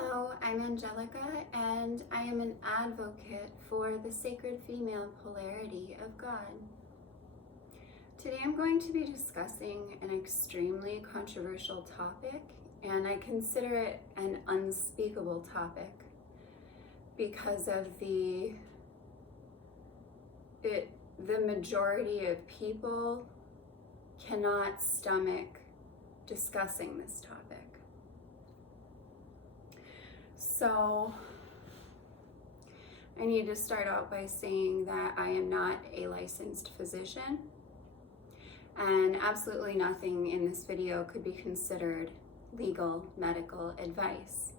Hello, I'm Angelica, and I am an advocate for the sacred female polarity of God. Today I'm going to be discussing an extremely controversial topic, and I consider it an unspeakable topic because of the majority of people cannot stomach discussing this topic. So I need to start out by saying that I am not a licensed physician, and absolutely nothing in this video could be considered legal medical advice.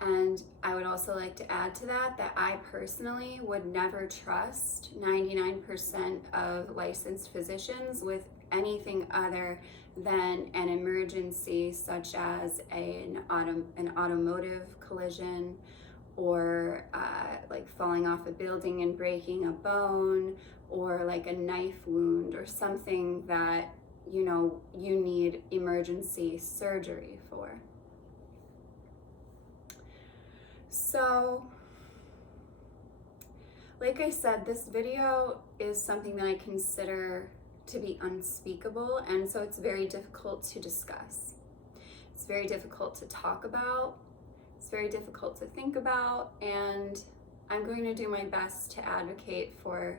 And I would also like to add to that I personally would never trust 99% of licensed physicians with anything other than an emergency, such as an automotive collision, or like falling off a building and breaking a bone, or like a knife wound, or something that you need emergency surgery for. So, like I said, this video is something that I consider to be unspeakable, and so it's very difficult to discuss. It's very difficult to talk about. It's very difficult to think about, and I'm going to do my best to advocate for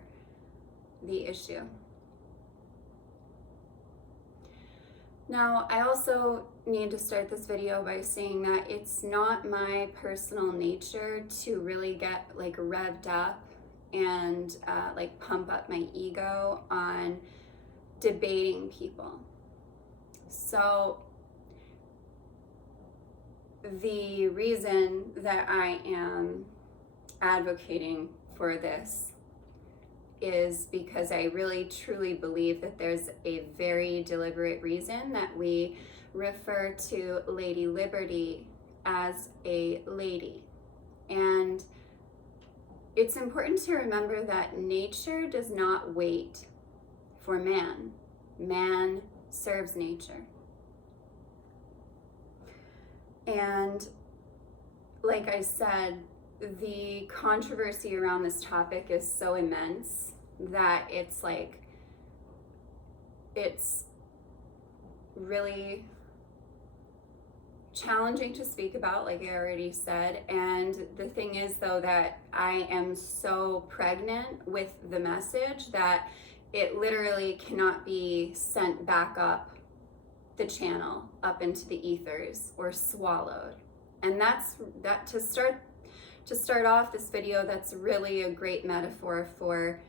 the issue. Now, I also need to start this video by saying that it's not my personal nature to really get like revved up and like pump up my ego on debating people. So the reason that I am advocating for this is because I really truly believe that there's a very deliberate reason that we refer to Lady Liberty as a lady. And it's important to remember that nature does not wait for man. Man serves nature. And like I said, the controversy around this topic is so immense that it's really challenging to speak about, like I already said. And the thing is, though, that I am so pregnant with the message that it literally cannot be sent back up the channel, up into the ethers, or swallowed. And to start off this video, that's really a great metaphor for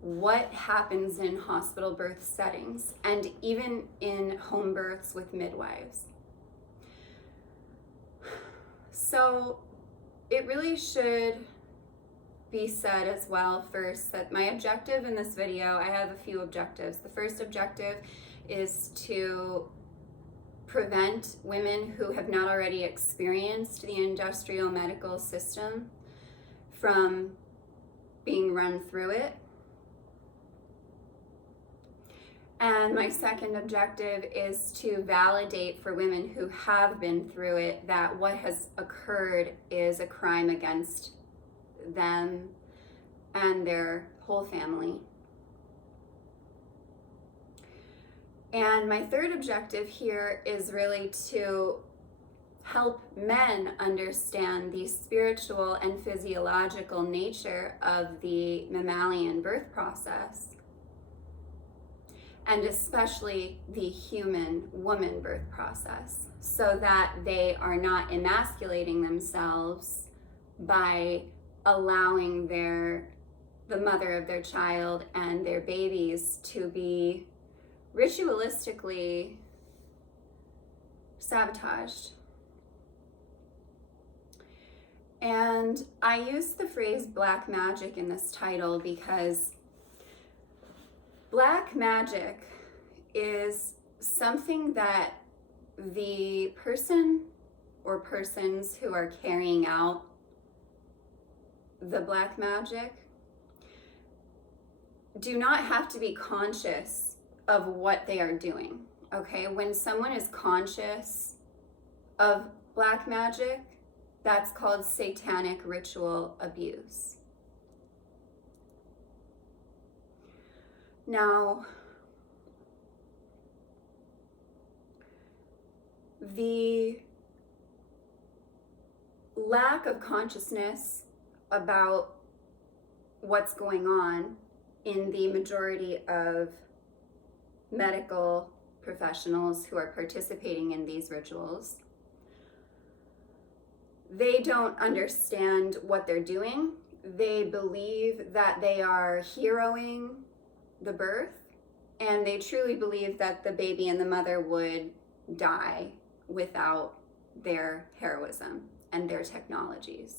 what happens in hospital birth settings, and even in home births with midwives. So it really should be said as well first that my objective in this video, I have a few objectives. The first objective is to prevent women who have not already experienced the industrial medical system from being run through it. And my second objective is to validate for women who have been through it that what has occurred is a crime against them and their whole family. And my third objective here is really to help men understand the spiritual and physiological nature of the mammalian birth process, and especially the human woman birth process, so that they are not emasculating themselves by allowing the mother of their child and their babies to be ritualistically sabotaged. And I use the phrase black magic in this title because black magic is something that the person or persons who are carrying out the black magic do not have to be conscious of what they are doing. Okay, when someone is conscious of black magic, That's called satanic ritual abuse. Now, the lack of consciousness about what's going on in the majority of medical professionals who are participating in these rituals, they don't understand what they're doing. They believe that they are heroing the birth, and they truly believe that the baby and the mother would die without their heroism and their technologies.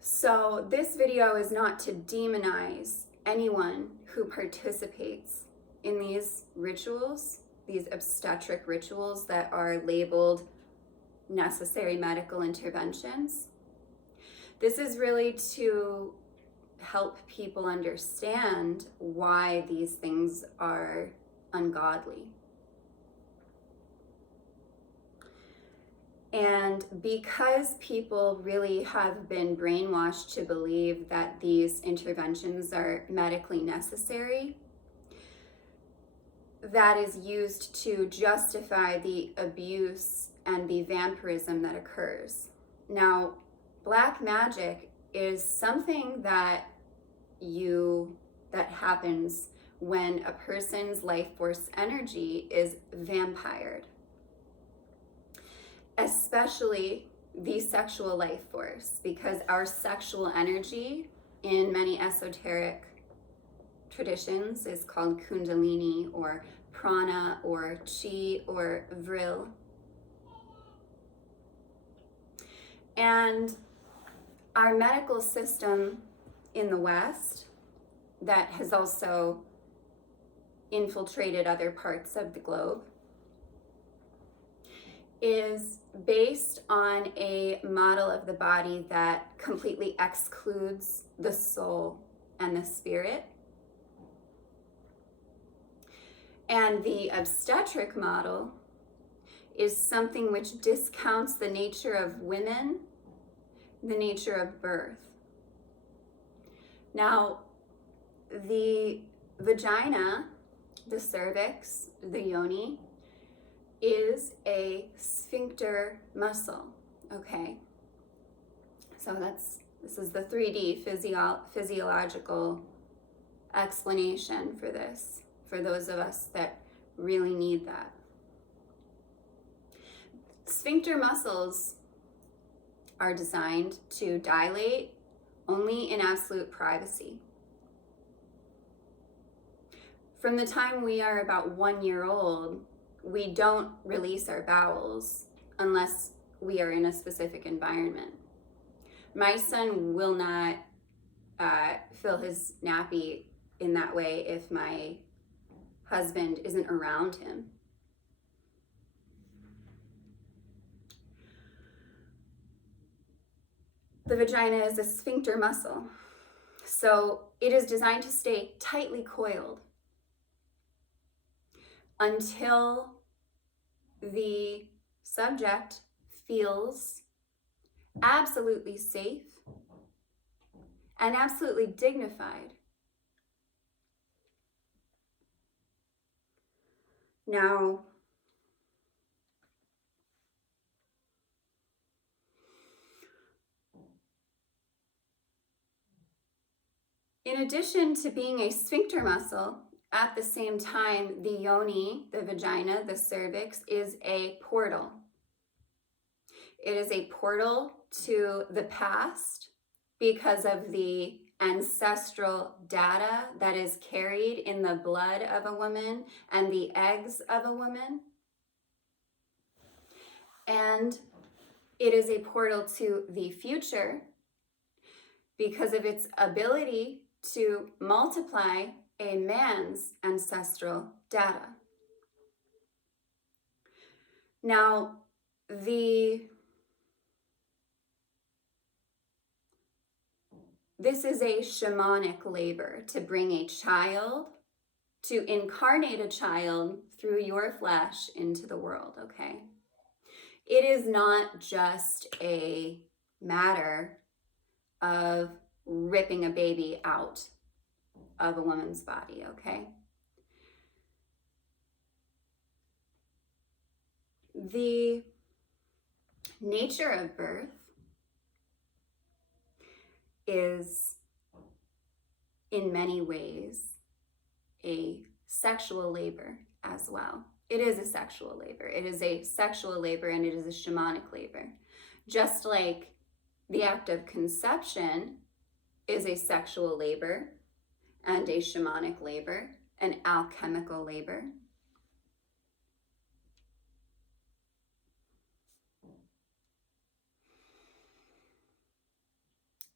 So this video is not to demonize anyone who participates in these rituals, these obstetric rituals that are labeled necessary medical interventions. This is really to help people understand why these things are ungodly. And because people really have been brainwashed to believe that these interventions are medically necessary, that is used to justify the abuse and the vampirism that occurs. Now, black magic is something that happens when a person's life force energy is vampired, especially the sexual life force, because our sexual energy in many esoteric traditions is called kundalini or prana or chi or vril. And our medical system in the West, that has also infiltrated other parts of the globe, is based on a model of the body that completely excludes the soul and the spirit. And the obstetric model is something which discounts the nature of women, the nature of birth. Now, the vagina, the cervix, the yoni, is a sphincter muscle, okay? So this is the 3D physiological explanation for this, for those of us that really need that. Sphincter muscles are designed to dilate only in absolute privacy. From the time we are about 1 year old, we don't release our bowels unless we are in a specific environment. My son will not fill his nappy in that way if my husband isn't around him. The vagina is a sphincter muscle, so it is designed to stay tightly coiled until the subject feels absolutely safe and absolutely dignified. Now, in addition to being a sphincter muscle, at the same time, the yoni, the vagina, the cervix, is a portal. It is a portal to the past because of the ancestral data that is carried in the blood of a woman and the eggs of a woman. And it is a portal to the future because of its ability to multiply a man's ancestral data. Now, this is a shamanic labor to bring a child, to incarnate a child through your flesh into the world, okay? It is not just a matter of ripping a baby out of a woman's body, okay? The nature of birth is in many ways a sexual labor as well. It is a sexual labor. It is a sexual labor and it is a shamanic labor. Just like the act of conception is a sexual labor and a shamanic labor, an alchemical labor.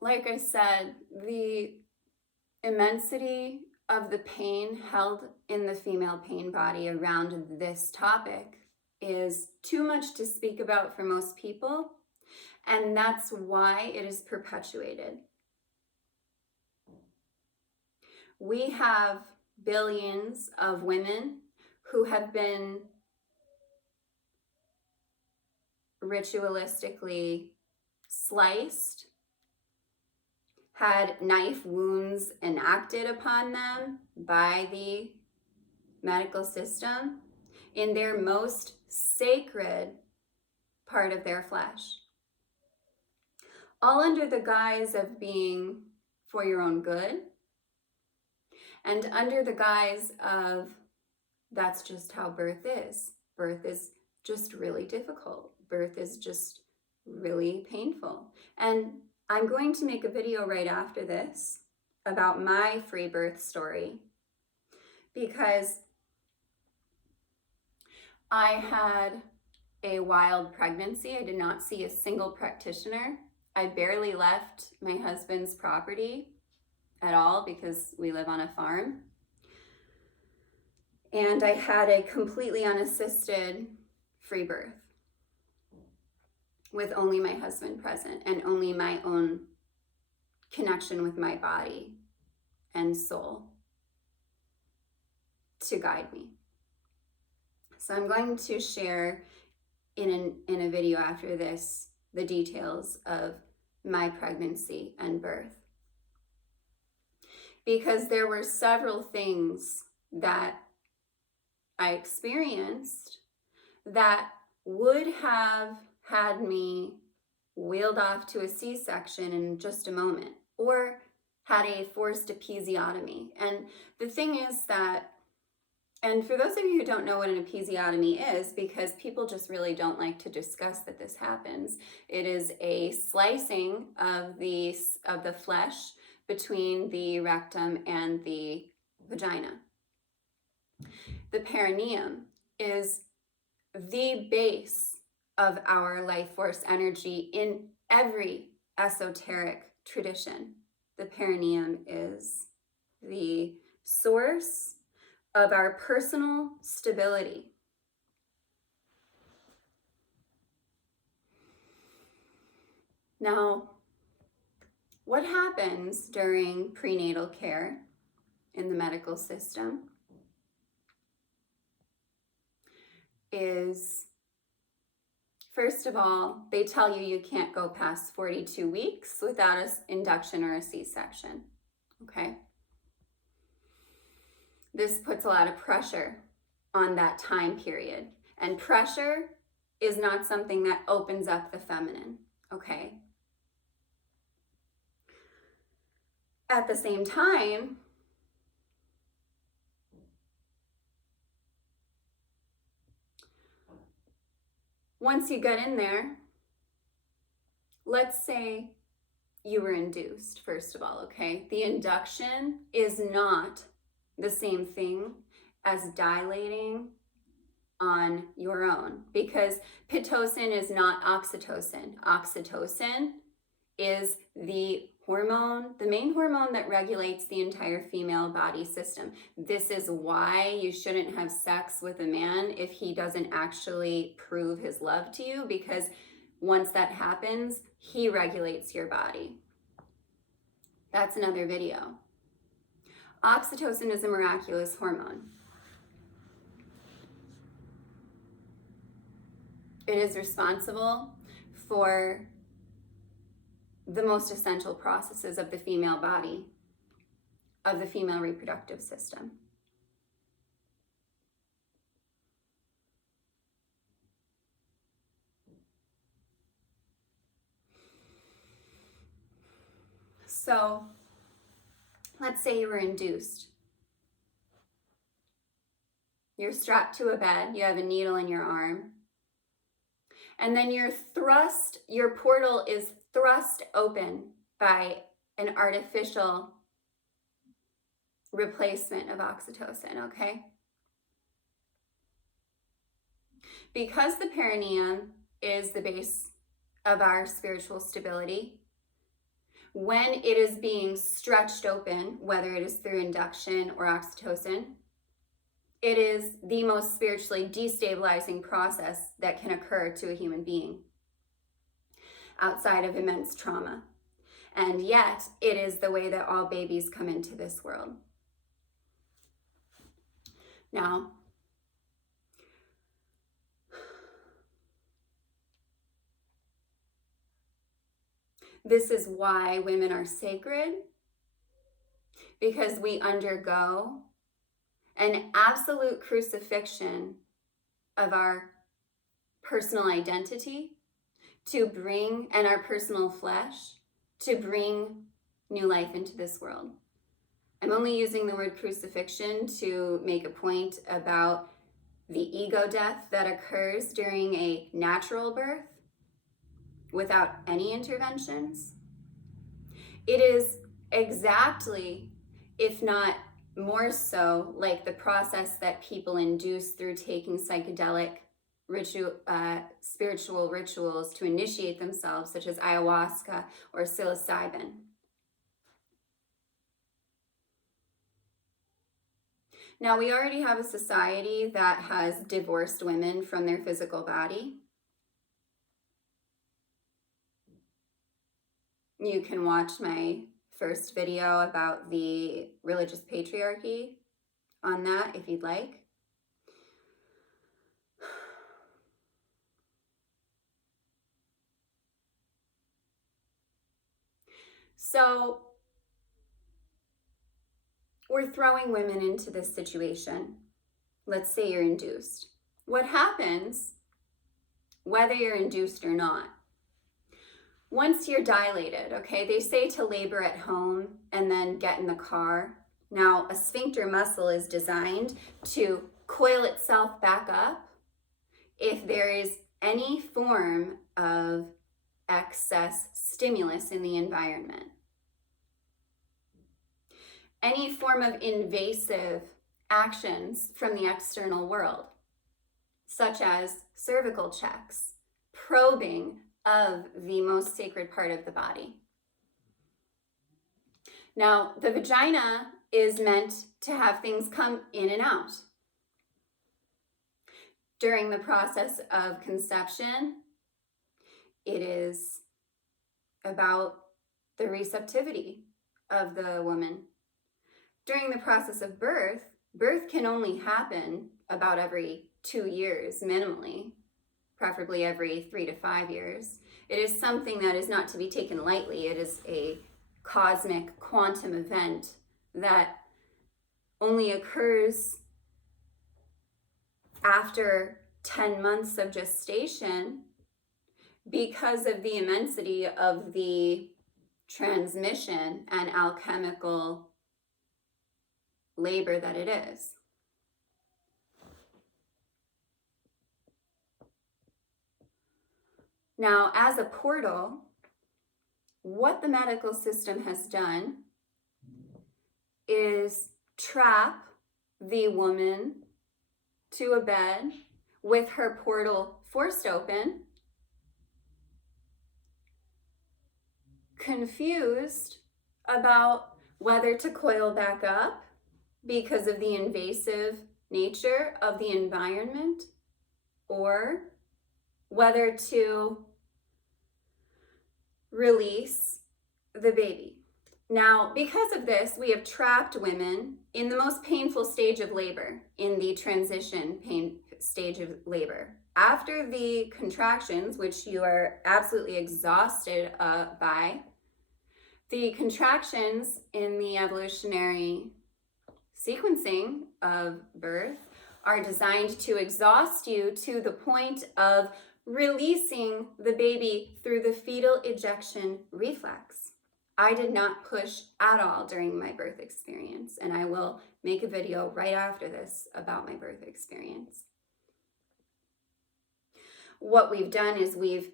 Like I said, the immensity of the pain held in the female pain body around this topic is too much to speak about for most people, and that's why it is perpetuated. We have billions of women who have been ritualistically sliced, had knife wounds enacted upon them by the medical system in their most sacred part of their flesh, all under the guise of being for your own good and under the guise of that's just how birth is. Birth is just really difficult. Birth is just really painful. And I'm going to make a video right after this about my free birth story because I had a wild pregnancy. I did not see a single practitioner. I barely left my husband's property at all because we live on a farm. And I had a completely unassisted free birth with only my husband present and only my own connection with my body and soul to guide me. So I'm going to share in a video after this the details of my pregnancy and birth, because there were several things that I experienced that would have had me wheeled off to a C-section in just a moment, or had a forced episiotomy. And the thing is that, and for those of you who don't know what an episiotomy is, because people just really don't like to discuss that this happens, it is a slicing of the flesh between the rectum and the vagina. The perineum is the base of our life force energy in every esoteric tradition. The perineum is the source of our personal stability. Now, what happens during prenatal care in the medical system is, first of all, they tell you you can't go past 42 weeks without an induction or a C-section, okay? This puts a lot of pressure on that time period. And pressure is not something that opens up the feminine, okay? At the same time, once you get in there, let's say you were induced, first of all, okay? The induction is not the same thing as dilating on your own, because Pitocin is not oxytocin. Oxytocin is the hormone, the main hormone that regulates the entire female body system. This is why you shouldn't have sex with a man if he doesn't actually prove his love to you, because once that happens, he regulates your body. That's another video. Oxytocin is a miraculous hormone. It is responsible for the most essential processes of the female body, of the female reproductive system. So let's say you were induced. You're strapped to a bed, you have a needle in your arm, and then your portal is thrust open by an artificial replacement of oxytocin, okay? Because the perineum is the base of our spiritual stability, when it is being stretched open, whether it is through induction or oxytocin, it is the most spiritually destabilizing process that can occur to a human being outside of immense trauma. And yet, it is the way that all babies come into this world. Now, this is why women are sacred, because we undergo an absolute crucifixion of our personal identity and our personal flesh to bring new life into this world. I'm only using the word crucifixion to make a point about the ego death that occurs during a natural birth without any interventions. It is exactly, if not more so, like the process that people induce through taking psychedelic spiritual rituals to initiate themselves, such as ayahuasca or psilocybin. Now, we already have a society that has divorced women from their physical body. You can watch my first video about the religious patriarchy on that if you'd like. So we're throwing women into this situation. Let's say you're induced. What happens, whether you're induced or not, once you're dilated, okay, they say to labor at home and then get in the car. Now, a sphincter muscle is designed to coil itself back up if there is any form of excess stimulus in the environment. Any form of invasive actions from the external world, such as cervical checks, probing of the most sacred part of the body. Now, the vagina is meant to have things come in and out. During the process of conception, it is about the receptivity of the woman. During the process of birth can only happen about every 2 years minimally, preferably every 3 to 5 years. It is something that is not to be taken lightly. It is a cosmic quantum event that only occurs after 10 months of gestation because of the immensity of the transmission and alchemical labor that it is. Now, as a portal, what the medical system has done is trap the woman to a bed with her portal forced open, confused about whether to coil back up because of the invasive nature of the environment, or whether to release the baby. Now, because of this, we have trapped women in the most painful stage of labor, in the transition pain stage of labor, after the contractions, which you are absolutely exhausted by, the contractions in the evolutionary sequencing of birth are designed to exhaust you to the point of releasing the baby through the fetal ejection reflex. I did not push at all during my birth experience, and I will make a video right after this about my birth experience. What we've done is we've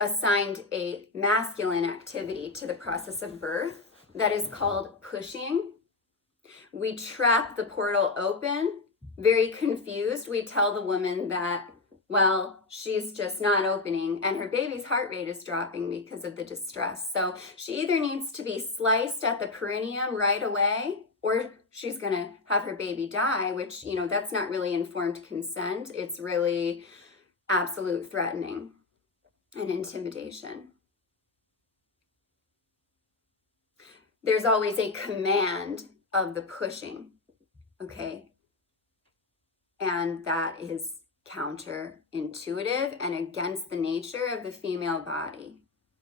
assigned a masculine activity to the process of birth that is called pushing. We trap the portal open, very confused. We tell the woman that, well, she's just not opening and her baby's heart rate is dropping because of the distress. So she either needs to be sliced at the perineum right away, or she's going to have her baby die, which, you know, that's not really informed consent. It's really absolute threatening and intimidation. There's always a command of the pushing, okay? And that is counterintuitive and against the nature of the female body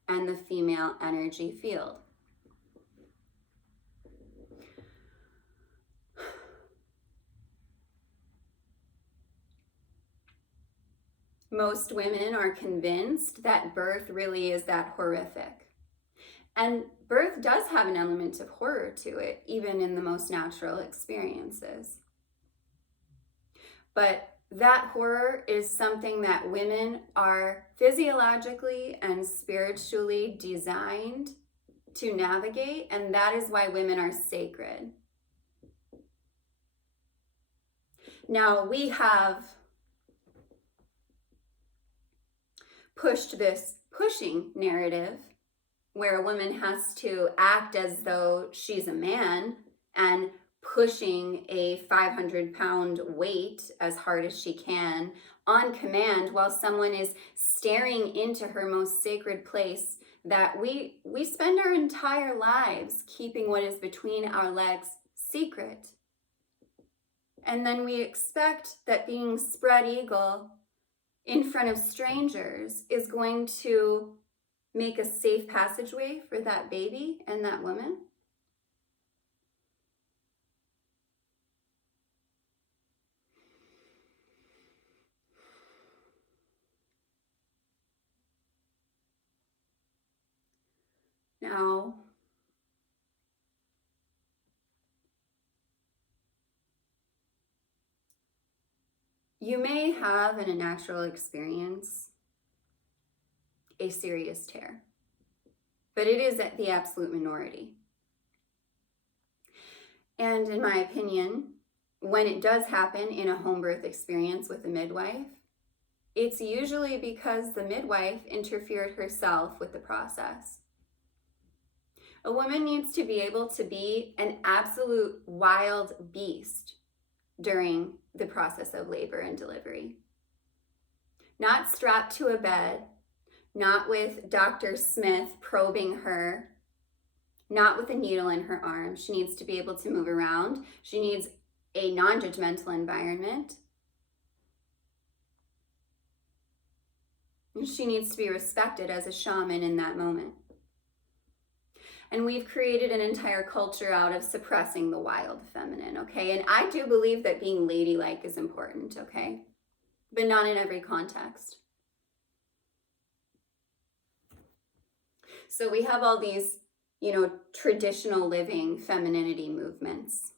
and the female energy field. Most women are convinced that birth really is that horrific. And birth does have an element of horror to it, even in the most natural experiences. But that horror is something that women are physiologically and spiritually designed to navigate, and that is why women are sacred. Now, we have pushed this pushing narrative where a woman has to act as though she's a man and pushing a 500-pound weight as hard as she can on command while someone is staring into her most sacred place that we spend our entire lives keeping what is between our legs secret. And then we expect that being spread eagle in front of strangers is going to make a safe passageway for that baby and that woman. Now, you may have in a natural experience a serious tear, but it is at the absolute minority. And in my opinion, when it does happen in a home birth experience with a midwife, it's usually because the midwife interfered herself with the process. A woman needs to be able to be an absolute wild beast during the process of labor and delivery. Not strapped to a bed, not with Dr. Smith probing her, not with a needle in her arm. She needs to be able to move around. She needs a non-judgmental environment. She needs to be respected as a shaman in that moment. And we've created an entire culture out of suppressing the wild feminine, okay? And I do believe that being ladylike is important, okay? But not in every context. So we have all these, traditional living femininity movements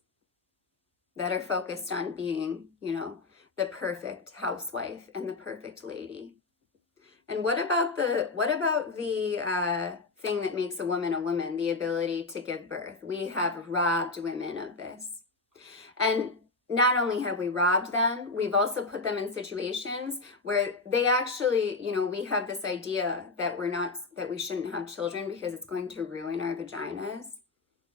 that are focused on being, the perfect housewife and the perfect lady. And what about the thing that makes a woman, the ability to give birth? We have robbed women of this. And not only have we robbed them, we've also put them in situations where they actually, we have this idea that we shouldn't have children because it's going to ruin our vaginas.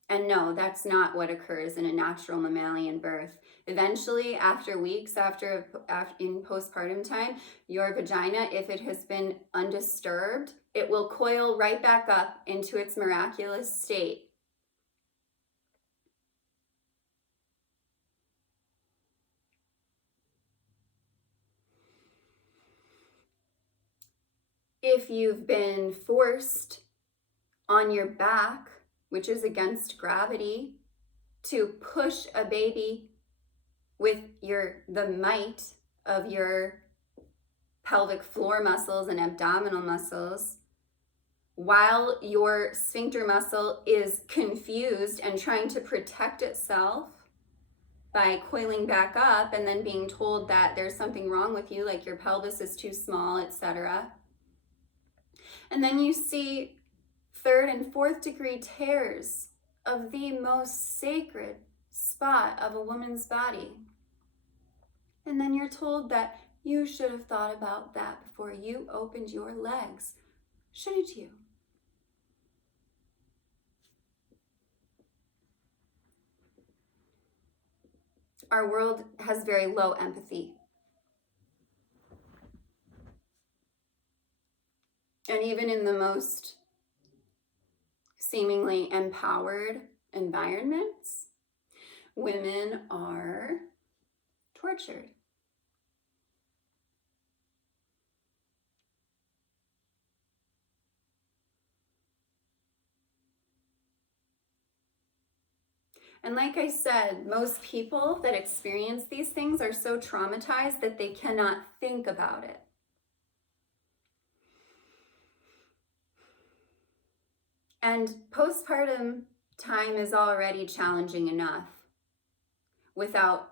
And no, that's not what occurs in a natural mammalian birth. Eventually, after weeks, in postpartum time, your vagina, if it has been undisturbed, it will coil right back up into its miraculous state. if you've been forced on your back, which is against gravity, to push a baby with the might of your pelvic floor muscles and abdominal muscles, while your sphincter muscle is confused and trying to protect itself by coiling back up and then being told that there's something wrong with you, like your pelvis is too small, etc. And then you see 3rd and 4th degree tears of the most sacred spot of a woman's body. And then you're told that you should have thought about that before you opened your legs. Shouldn't you? Our world has very low empathy. And even in the most seemingly empowered environments, women are tortured. And like I said, most people that experience these things are so traumatized that they cannot think about it. And postpartum time is already challenging enough without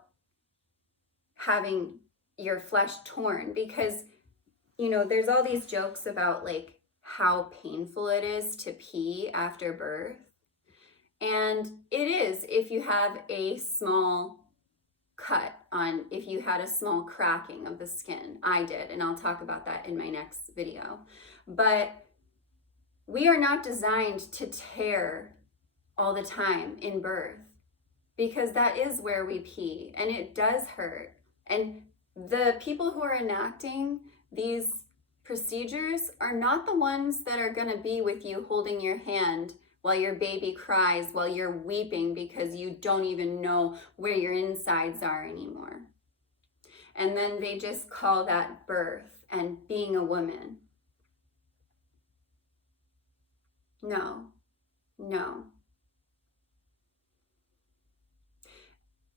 having your flesh torn, because, you know, there's all these jokes about like how painful it is to pee after birth. And it is if you have a small cut on, if you had a small cracking of the skin. I did, and I'll talk about that in my next video. But we are not designed to tear all the time in birth, because that is where we pee and it does hurt. And the people who are enacting these procedures are not the ones that are going to be with you holding your hand while your baby cries, while you're weeping because you don't even know where your insides are anymore. And then they just call that birth and being a woman. No, no.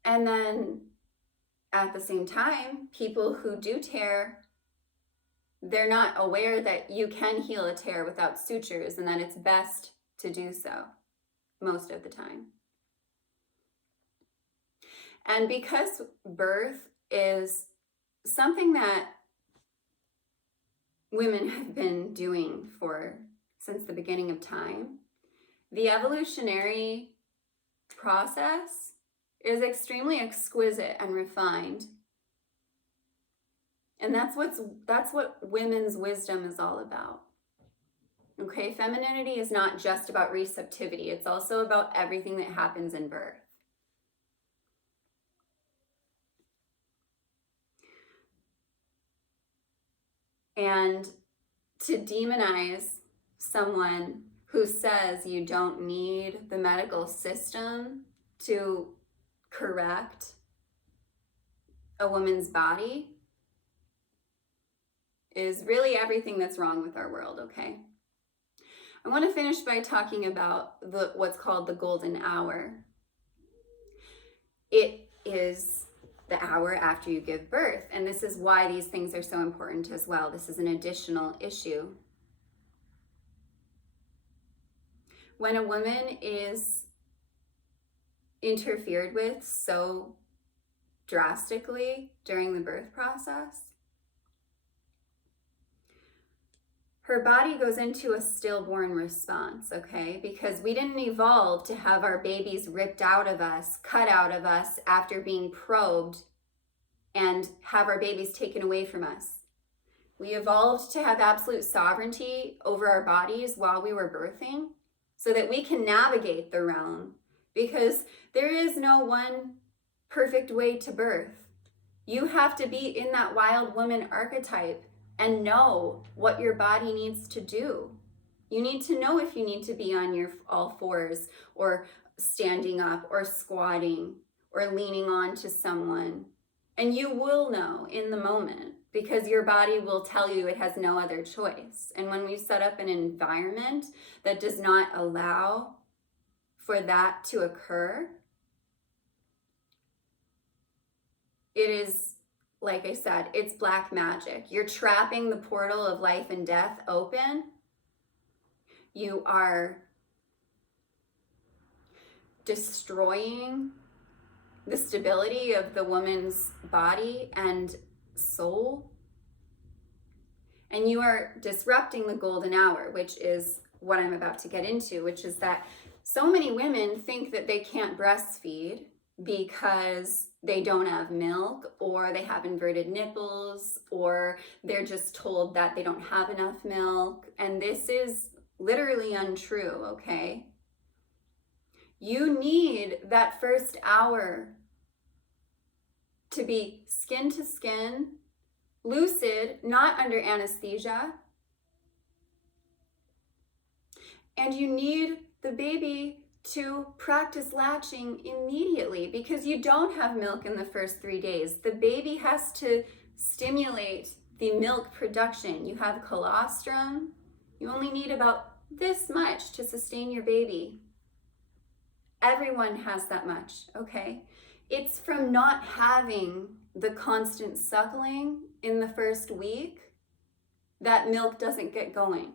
And then at the same time, people who do tear, they're not aware that you can heal a tear without sutures and that it's best to do so most of the time. And because birth is something that women have been doing since the beginning of time, the evolutionary process is extremely exquisite and refined. And that's what women's wisdom is all about. Okay, femininity is not just about receptivity, it's also about everything that happens in birth. And to demonize someone who says you don't need the medical system to correct a woman's body is really everything that's wrong with our world, okay? I want to finish by talking about what's called the golden hour. It is the hour after you give birth, and this is why these things are so important as well. This is an additional issue. When a woman is interfered with so drastically during the birth process, her body goes into a stillborn response, okay? Because we didn't evolve to have our babies ripped out of us, cut out of us after being probed, and have our babies taken away from us. We evolved to have absolute sovereignty over our bodies while we were birthing so that we can navigate the realm, because there is no one perfect way to birth. You have to be in that wild woman archetype and know what your body needs to do. You need to know if you need to be on your all fours, or standing up, or squatting, or leaning on to someone. And you will know in the moment. because your body will tell you it has no other choice. And when we set up an environment that does not allow for that to occur, it is, like I said, it's black magic. You're trapping the portal of life and death open. You are destroying the stability of the woman's body and soul. And you are disrupting the golden hour, which is what I'm about to get into, which is that so many women think that they can't breastfeed because they don't have milk, or they have inverted nipples, or they're just told that they don't have enough milk. And this is literally untrue, okay? You need that first hour to be skin to skin, lucid, not under anesthesia. And you need the baby to practice latching immediately, because you don't have milk in the first 3 days. The baby has to stimulate the milk production. You have colostrum. You only need about this much to sustain your baby. Everyone has that much, okay? It's from not having the constant suckling in the first week that milk doesn't get going.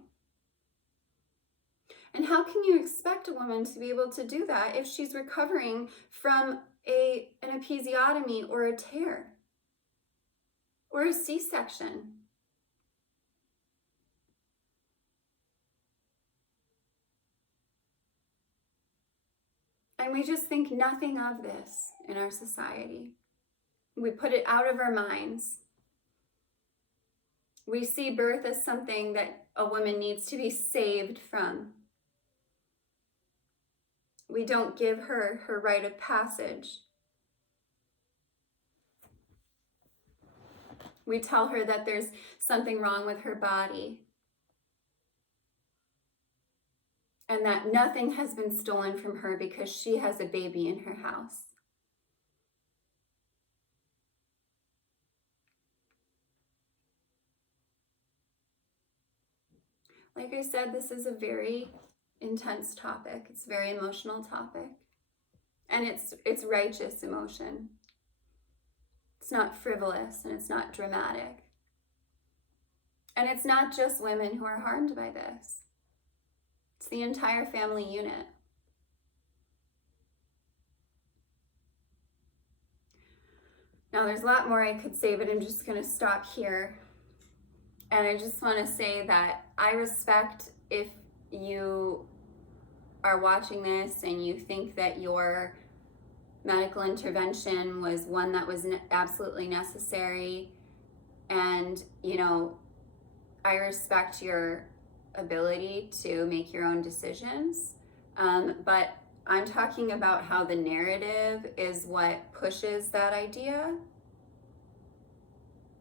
And how can you expect a woman to be able to do that if she's recovering from an episiotomy or a tear or a C-section? And we just think nothing of this in our society. We put it out of our minds. We see birth as something that a woman needs to be saved from. We don't give her her rite of passage. We tell her that there's something wrong with her body, and that nothing has been stolen from her because she has a baby in her house. Like I said, this is a very intense topic. It's a very emotional topic. And it's righteous emotion. It's not frivolous, and it's not dramatic. And it's not just women who are harmed by this. It's the entire family unit. Now, there's a lot more I could say, but I'm just going to stop here. And I just want to say that I respect if you are watching this and you think that your medical intervention was one that was absolutely necessary. And, you know, I respect your ability to make your own decisions. But I'm talking about how the narrative is what pushes that idea.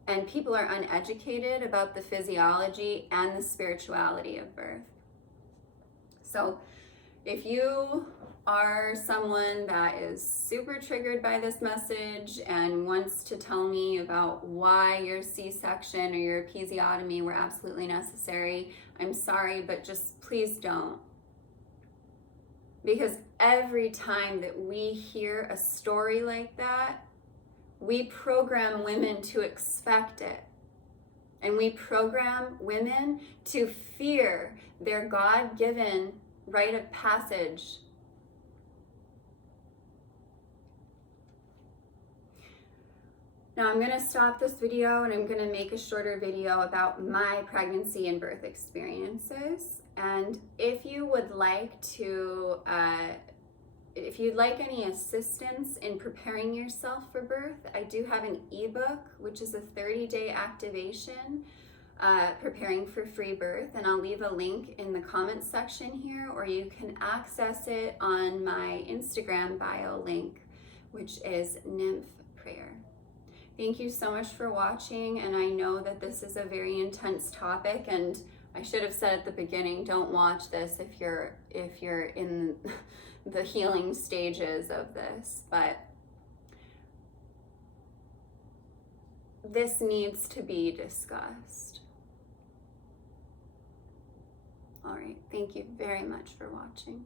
And people are uneducated about the physiology and the spirituality of birth. So if you are someone that is super triggered by this message and wants to tell me about why your C-section or your episiotomy were absolutely necessary, I'm sorry, but just please don't. Because every time that we hear a story like that, we program women to expect it. And we program women to fear their God-given rite of passage. Now I'm going to stop this video and I'm going to make a shorter video about my pregnancy and birth experiences. And if you would like to, if you'd like any assistance in preparing yourself for birth, I do have an ebook, which is a 30-day activation, preparing for free birth, and I'll leave a link in the comments section here, or you can access it on my Instagram bio link, which is Nymph Prayer. Thank you so much for watching, and I know that this is a very intense topic, and I should have said at the beginning, don't watch this if you're in the healing stages of this, but this needs to be discussed. All right, thank you very much for watching.